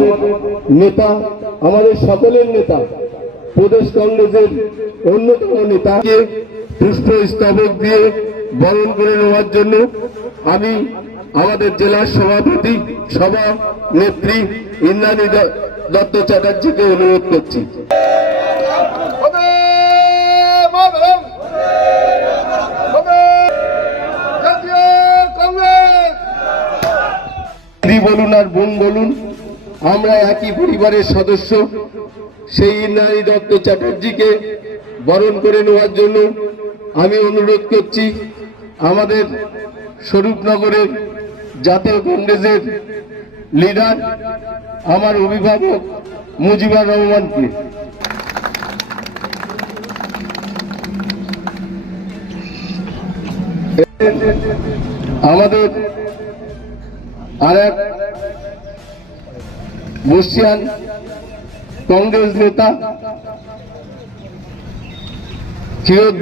আমাদের নেতা, আমাদের সকলের নেতা, প্রদেশ কংগ্রেসের অন্যতম নেতাকে পুষ্পস্তবক দিয়ে বরণ করে নেওয়ার জন্য আমি আমাদের জেলার সভাপতি সভা নেত্রী ইন্দ্রাণী দত্ত চ্যাটার্জিকে অনুরোধ করছি। বলুন আর বোন বলুন, আমরা একই পরিবারের সদস্য। সেই ইন্দ্রাণী দত্ত চ্যাটার্জিকে বরণ করে নেওয়ার জন্য আমি অনুরোধ করছি আমাদের স্বরূপনগরের জাতীয় কংগ্রেসের লিডার, আমার অভিভাবক মুজিবুর রহমানকে। আমাদের আর এক বর্ষিয়ান কংগ্রেস নেতা ক্ষীরোদ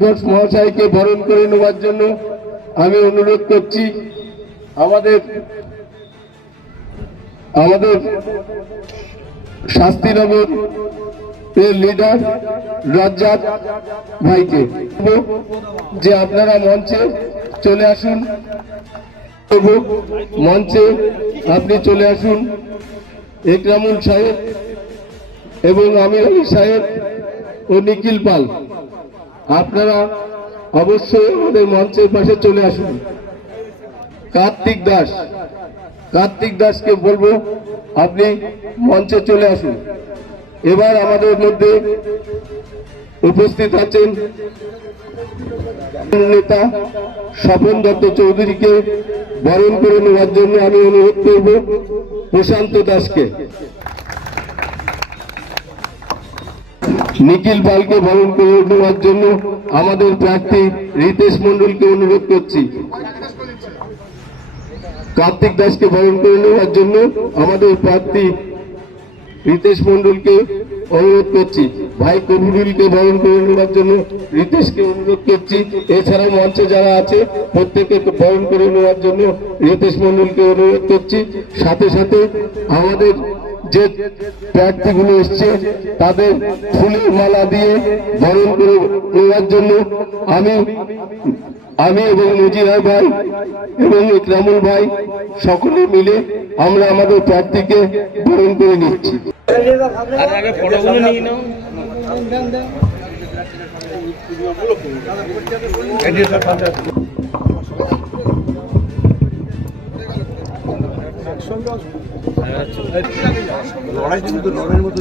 ঘোষ মহাশয়কে বরণ করে নেওয়ার জন্য আমি অনুরোধ করছি আমাদের শাস্তিনগর এর লিডার রাজ্জাক ভাইকে, যে আপনারা মঞ্চে চলে আসুন, মঞ্চে আপনি চলে আসুন। একরামুল সাহেব এবং আমির আলী সাহেব ও নিখিল পাল, আপনারা অবশ্যই আমাদের মঞ্চের পাশে চলে আসুন। কার্তিক দাসকে বলবো আপনি মঞ্চে চলে আসুন। এবার আমাদের মধ্যে উপস্থিত আছেন নেতা স্বপন দত্ত চৌধুরীকে বরণ করে নেওয়ার জন্য আমি অনুরোধ করব প্রশান্ত দাসকে। নিখিল পালকে বরণ করে নেওয়ার জন্য আমাদের প্রার্থী রিতেশ মন্ডলকে অনুরোধ করছি। কার্তিক দাসকে বরণ করে নেওয়ার জন্য আমাদের প্রার্থী রিতেশ মন্ডলকে অনুরোধ করছি। ভাই কবিরুলকে বরণ করে নেওয়ার জন্য রিতেশকে অনুরোধ করছি। এছাড়াও মঞ্চে যারা আছে প্রত্যেককে বরণ করে নেওয়ার জন্য রিতেশ মন্ডলকে অনুরোধ করছি। সাথে সাথে আমাদের যে প্রার্থীগুলো এসছে তাদের ফুলের মালা দিয়ে বরণ করে নেওয়ার জন্য আমি এবং মুজিবুর ভাই এবং ইকরামুল ভাই সকলে মিলে আমরা আমাদের প্রার্থীকে বরণ করে নিচ্ছি। লড়াই কিন্তু লড়াইয়ের মতো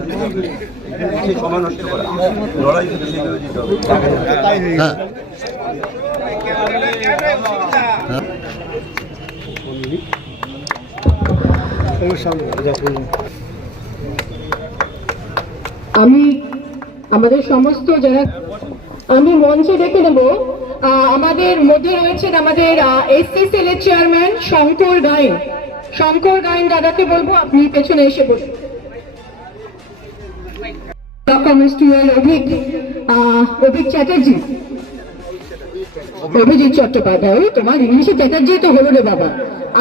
সময় নষ্ট করা, লড়াই কিন্তু আমি আমাদের সমস্ত যারা আমি মঞ্চে ডেকে নেব। আমাদের মধ্যে রয়েছেন আমাদের এসসি সেলের চেয়ারম্যান শঙ্কর গায়েন দাদাকে বলবো আপনি পেছনে এসে বসুন। অভিক চ্যাটার্জি, অভিজিৎ চট্টোপাধ্যায়, তোমার ইংলিশে চ্যাটার্জি তো হলো রে বাবা।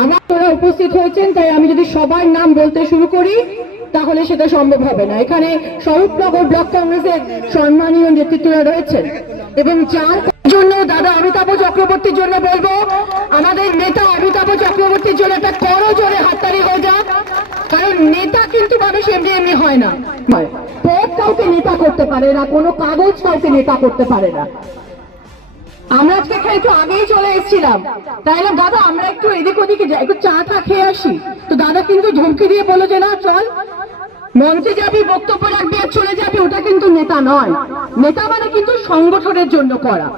আমার তোরা উপস্থিত হয়েছেন, তাই আমি যদি সবার নাম বলতে শুরু করি তাহলে সেটা সম্ভব হবে না। এখানে স্বরূপনগর ব্লক কংগ্রেসের সম্মানীয় নেতৃত্বরা রয়েছেন এবং যার জন্য দাদা অমিতাভ চক্রবর্তীর জন্য বলবো, আমাদের নেতা অমিতাভ চক্রবর্তীর জন্য একটা করজোরে হাততালি হয়ে যাক। কারণ নেতা কিন্তু মানুষ এমনি এমনি হয় না, পদ কাউকে নেতা করতে পারে না, কোনো কাগজ কাউকে নেতা করতে পারে না। আমরা আজকে একটু আগেই চলে এসেছিলাম, তাইলে দাদা আমরা একটু এদিক ওদিকে যাই, একটু চা টা খেয়ে আসি। তো দাদা কিন্তু ধমকি দিয়ে বলে যে না চল মঞ্চে যাবি, বক্তব্য রাখবি আর চলে যাবি, ওটা কিন্তু নেতা নয়। নেতা মানে কিন্তু সংগঠনের জন্য করা।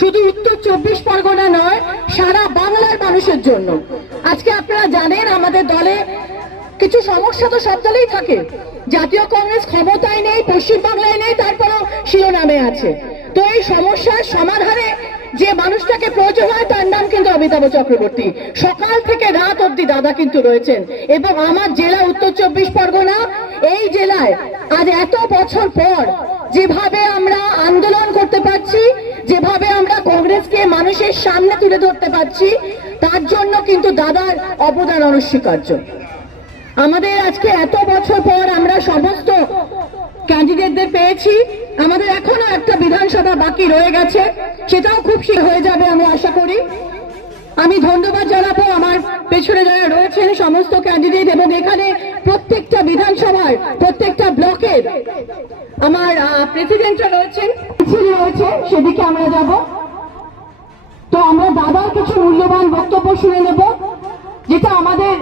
শুধু উত্তর 24 পরগনা নয়, সারা বাংলার মানুষের জন্য। আজকে আপনারা জানেন আমাদের দলে কিছু সমস্যা তো সব দলেই থাকে। জাতীয় কংগ্রেস ক্ষমতায় নেই, পশ্চিমবাংলায় নেই, তারপরেও শিরোনামে আছে। তো এই সমস্যার সমাধানে যে মানুষটাকে প্রয়োজন হয় তার নাম কিন্তু অমিতাভ চক্রবর্তী। সকাল থেকে রাত অব্দি দাদা কিন্তু রয়েছেন। এবং আমার জেলা উত্তর 24 পরগনা, এই জেলায় আজ এত বছর পর যেভাবে আমরা আন্দোলন করতে পারছি, যেভাবে আমরা কংগ্রেসকে মানুষের সামনে তুলে ধরতে পারছি, তার জন্য কিন্তু দাদার অবদান অনস্বীকার্য। আমাদের আজকে এত বছর পর আমরা সমস্ত ক্যান্ডিডেটদের পেয়েছি, আমাদের এখনো একটা বিধানসভা বাকি রয়ে গেছে, সেটাও খুব শীঘ্র হয়ে যাবে আমি আশা করি। আমি ধন্যবাদ জানাবো আমার পেছনে যারা রয়েছেন সমস্ত ক্যান্ডিডেট, এবং এখানে প্রত্যেকটা বিধানসভার প্রত্যেকটা ব্লকের আমার প্রেসিডেন্টরা রয়েছেন, সেদিকে আমরা যাব। তো আমরা দাদার কিছু মূল্যবান বক্তব্য শুনে নেব, যেটা আমাদের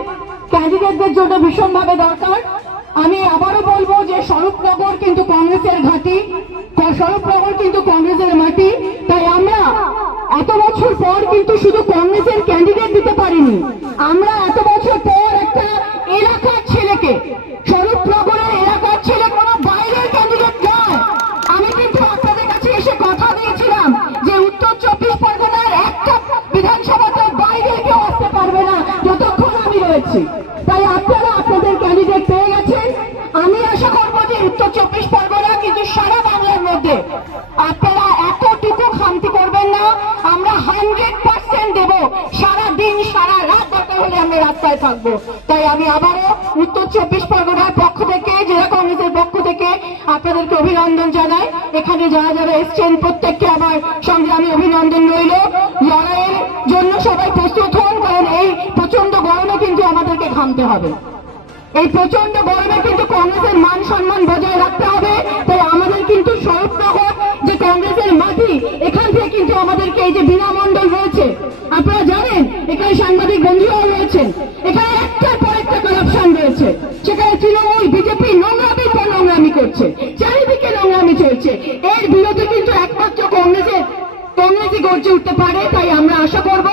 ক্যান্ডিডেটদের জন্য ভীষণভাবে দরকার। আমি আবারও বলবো যে স্বরূপনগর কিন্তু কংগ্রেসের ঘাঁটি, স্বরূপনগর কিন্তু কংগ্রেসের মাটি। তাই আমরা এত বছর পর কিন্তু শুধু কংগ্রেসের ক্যান্ডিডেট দিতে পারিনি, আমরা এত বছর পর একটা এলাকার ছেলেকে, স্বরূপনগরের এলাকার ছেলে, কোনো বাইরের ক্যান্ডিডেট নয়। আমি কিন্তু আপনাদের কাছে এসে কথা দিয়েছিলাম যে উত্তর 24 পরগনার একটা বিধানসভাতে বাইরে কেউ আসতে পারবে না যতক্ষণ আমি রয়েছি। তাই আপনারা আপনাদের ক্যান্ডিডেট পেয়ে গেছেন। আমি আশা করবো যে উত্তর 24 পরগনা কিন্তু সারা বাংলার মধ্যে আপনারা এতটুকু খামতি করবেন না। আমরা 100% দেব, সারা দিন সারা রাত দরকার হলে আমরা রাস্তায় থাকবো। তাই আমি আবারও উত্তর 24 পরগনার পক্ষ থেকে, জেলা কংগ্রেসের পক্ষ থেকে আপনাদেরকে অভিনন্দন জানাই। এখানে যারা যারা এসছেন প্রত্যেককে আমার সংগ্রামী অভিনন্দন রইল। লড়াইয়ের জন্য সবাই প্রস্তুত হন, কারণ এই প্রচন্ড গরমে কিন্তু আমাদেরকে ঘামতে হবে। এই প্রচন্ড গরমে কিন্তু কংগ্রেসের মান সম্মান বজায় রাখতে হবে। তাই আমাদের কিন্তু স্বরূপনগর যে কংগ্রেসের মাটি, এখান থেকে কিন্তু আমাদেরকে, এই যে বীণা মণ্ডল রয়েছে, আপনারা জানেন এখানে সাংবাদিক বন্ধুরাও রয়েছেন, এখানে একটার পর একটা কারাপশন রয়েছে। সেখানে তৃণমূল বিজেপি নোংরামির পর নোংরামি করছে, চারিদিকে নোংরামি চলছে। এর বিরুদ্ধে কিন্তু একমাত্র কংগ্রেসই গর্জে উঠতে পারে। তাই আমরা আশা করব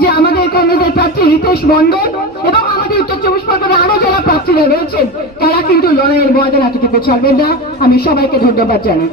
যে আমাদের কংগ্রেসের প্রার্থী রিতেশ মণ্ডল এবং আমাদের উত্তর 24 পরগনার আরো যারা প্রার্থীরা রয়েছেন, তারা কিন্তু লড়াইয়ের ময়দান এতটুকু ছাড়বেন না। আমি সবাইকে ধন্যবাদ জানাই।